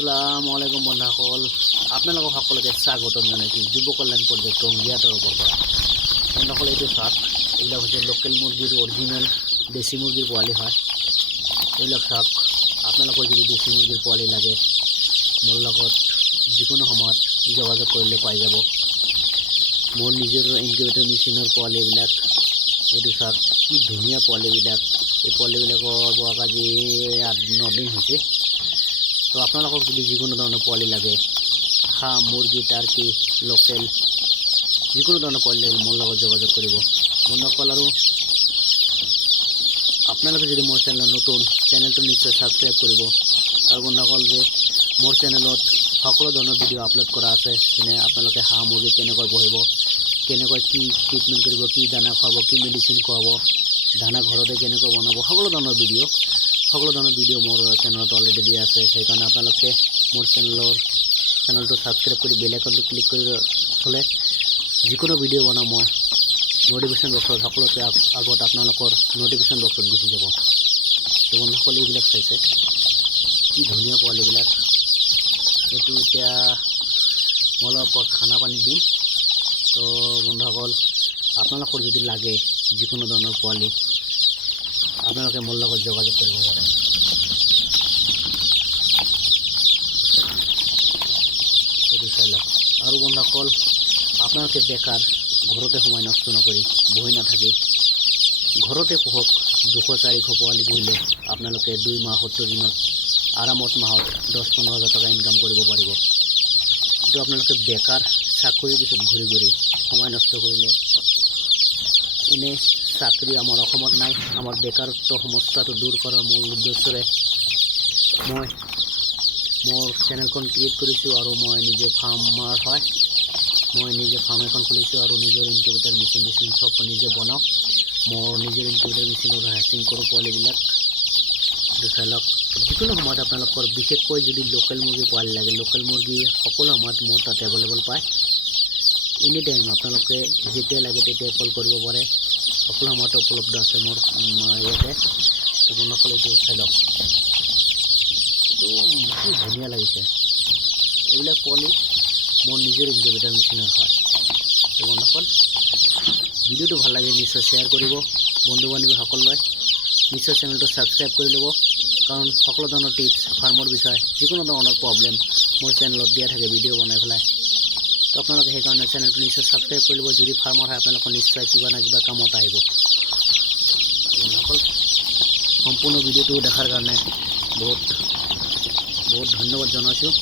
আসসালামু আলাইকুম বন্ধুসকল, আপোনালোকক সকলোকে স্বাগতম জনাইছোঁ যুৱ কল্যাণ প্ৰজেক্ট ৰংগিয়া তৰফৰ পৰা। বন্ধুসকল, এইটো চাওক, এইবিলাক হৈছে লোকেল মুৰ্গীৰ অৰিজিনেল দেশী মুৰ্গীৰ পোৱালি হয়। এইবিলাক চাওক, আপোনালোকৰ যদি দেশী মুৰ্গীৰ পোৱালি লাগে মোৰ লগত যিকোনো সময়ত যোগাযোগ কৰিলে পাই যাব। মোৰ নিজৰ ইনকিউবেটৰ মেচিনৰ পোৱালিবিলাক এইটো চাওক, কি ধুনীয়া পোৱালিবিলাক। এই পোৱালিবিলাকৰ পৰা আজি 8-9 দিন হৈছে। তো আপোনালোকক যদি যিকোনো ধৰণৰ পোৱালি লাগে, হাঁহ মুৰ্গী টাৰ্কি লোকেল যিকোনো ধৰণৰ পোৱালি লাগিলে মোৰ লগত যোগাযোগ কৰিব বন্ধুসকল। আৰু আপোনালোকে যদি মোৰ চেনেল নতুন, চেনেলটো নিশ্চয় ছাবস্ক্ৰাইব কৰিব। আৰু বন্ধুসকল, যে মোৰ চেনেলত সকলো ধৰণৰ ভিডিঅ' আপলোড কৰা আছে। যেনে আপোনালোকে হাঁহ মুৰ্গী কেনেকৈ পুহিব, কেনেকৈ কি ট্ৰিটমেণ্ট কৰিব, কি দানা খুৱাব, কি মেডিচিন খুৱাব, দানা ঘৰতে কেনেকৈ বনাব, সকলো ধৰণৰ ভিডিঅ' মোৰ চেনেলত অলৰেডি দিয়া আছে। সেইকাৰণে আপোনালোকে মোৰ চেনেলটো ছাবস্ক্ৰাইব কৰি বেল আইকনটো ক্লিক কৰি থ'লে যিকোনো ভিডিঅ' বনাওঁ মই ন'টিফিকেশ্যন বক্সত সকলোতকৈ আগত আপোনালোকৰ ন'টিফিকেশ্যন বক্সত গুচি যাব। তো বন্ধুসকল, এইবিলাক চাইছে কি ধুনীয়া পোৱালিবিলাক। এইটো এতিয়া মই অলপ খানা পানী দিম। তো বন্ধুসকল, আপোনালোকৰ যদি লাগে যিকোনো ধৰণৰ পোৱালি আপোনালোকে মোৰ লগত যোগাযোগ কৰিব পাৰে। সেইটো চাই লওক। আৰু বন্ধুসকল, আপোনালোকে বেকাৰ ঘৰতে সময় নষ্ট নকৰি বহি নাথাকি ঘৰতে পোহক। 200-400 পোৱালি পুহিলে আপোনালোকে 2 মাহ 70 দিনত আৰামত মাহত 10-15 হাজাৰ টকা ইনকাম কৰিব পাৰিব। কিন্তু আপোনালোকে বেকাৰ চাকৰিৰ পিছত ঘূৰি ঘূৰি সময় নষ্ট কৰিলে এনে চাকৰি আমাৰ অসমত নাই। আমাৰ বেকাৰত্ব সমস্যাটো দূৰ কৰাৰ মূল উদ্দেশ্যৰে মই মোৰ চেনেলখন ক্ৰিয়েট কৰিছোঁ। আৰু মই নিজে ফাৰ্মাৰ হয়, মই নিজে ফাৰ্ম এখন খুলিছোঁ আৰু নিজৰ ইনকিউবেটৰ মেচিন চব নিজে বনাওঁ। মোৰ নিজৰ ইনকিউবেটৰ মেচিনৰ হেচিং কৰোঁ পোৱালিবিলাক। চাই লওক, যিকোনো সময়ত আপোনালোকৰ বিশেষকৈ যদি লোকেল মুৰ্গী পোৱালি লাগে, লোকেল মুৰ্গী সকলো সময়ত মোৰ তাত এভেইলেবল পায়। এনি টাইম আপোনালোকে যেতিয়া লাগে তেতিয়া কল কৰিব পাৰে। সকলো সময়তে উপলব্ধ আছে মোৰ ইয়াতে। তো বন্ধুসকল, এইটো চাই লওক, এইটো কি ধুনীয়া লাগিছে। এইবিলাক পোৱালি মোৰ নিজৰ ইনকিউবেটৰ মেচিনৰ হয়। তো বন্ধুসকল, ভিডিঅ'টো ভাল লাগে নিশ্চয় শ্বেয়াৰ কৰিব বন্ধু বান্ধৱীসকললৈ। নিশ্চয় চেনেলটো ছাবস্ক্ৰাইব কৰি ল'ব, কাৰণ সকলো ধৰণৰ টিপছ ফাৰ্মৰ বিষয়ে যিকোনো ধৰণৰ প্ৰব্লেম মোৰ চেনেলত দিয়া থাকে ভিডিঅ' বনাই পেলাই। তো আপোনালোকে সেইকাৰণে চেনেলটো নিশ্চয় ছাবস্ক্ৰাইব কৰি ল'ব। যদি ফাৰ্মাৰ হয় আপোনালোকৰ নিশ্চয় কিবা না কিবা কামত আহিব। বন্ধুসকল, সম্পূৰ্ণ ভিডিঅ'টো দেখাৰ কাৰণে বহুত ধন্যবাদ জনাইছোঁ।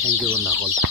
থেংক ইউ বন্ধুসকল।